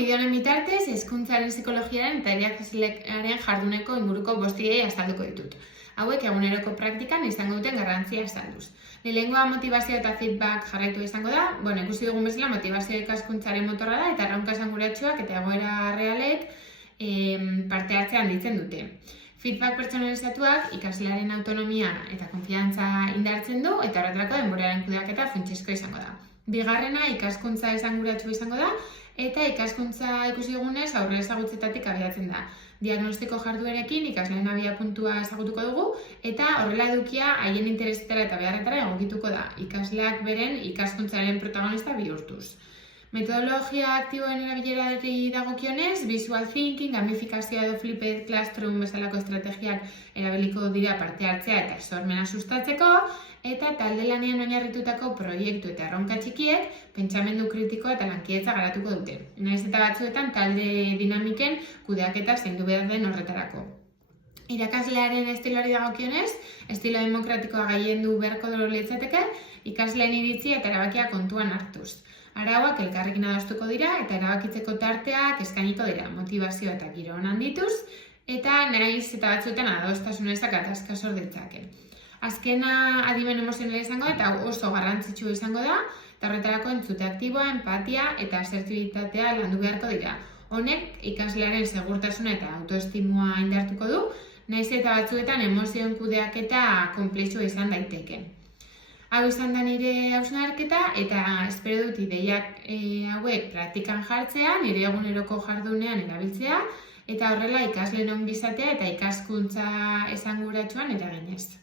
bideo honen bitartez, hezkuntzaren psikologiaren eta irakaslearen jarduneko inguruko 5 idei azalduko ditut. Hauek eguneroko praktikan izango duten garrantzia azalduz. Lehenengoa motivazio eta feedback jarraitu izango da. Ikusi dugun bezala motivazioa ikaskuntzaren motorra da eta erronka esanguratsuak eta egoera realek parte hartzea handitzen dute. Feedback pertsonalizatuak ikaslearen autonomia eta konfiantza indartzen du eta horretarako denboraren kudeaketa funtsezkoa izango da. Bigarrena ikaskuntza esanguratsua izango da eta ikaskuntza ikusi dugunez aurre ezagutzetatik abiatzen da. Diagnostiko jarduerekin ikasleen abiapuntua ezagutuko dugu eta horrela edukia haien interesetara eta beharretara egokituko da, ikasleak beren ikaskuntzaren protagonista bihurtuz. Metodologia aktiboen erabilerari dagokionez, visual thinking, gamifikazioa edo flipped classroom bezalako estrategiak erabiliko dira parte hartzea eta sormena sustatzeko, eta talde lanean oinarritutako proiektu eta erronka txikiek pentsamendu kritiko eta lankidetza garatuko dute. Nahiz eta batzuetan talde dinamiken kudeaketa zaindu behar den horretarako. Irakaslearen estiloari dagokionez, estilo demokratikoa gailendu beharko litzateke, ikasleen iritzia eta erabakia kontuan hartuz. Arauak elkarrekin adostuko dira eta erabakitzeko tarteak eskainiko dira, motivazio eta giro ona handituz, eta nahiz eta batzuetan adostasuna ezak atazka sor ditzake. Azkena adimen emozionala izango da eta oso garrantzitsua izango da, eta horretarako entzute aktiboa, empatia eta asertibitatea landu beharko dira. Honek ikaslearen segurtasuna eta autoestimua indartuko du, nahiz eta batzuetan emozioen kudeaketa konplexua izan daiteke. Hau izan da nire hausnarketa eta espero dut ideiak hauek praktikan jartzea, nire eguneroko jardunean erabiltzea eta horrela ikasleen ongizatea eta ikaskuntza esanguratsuan eraginez.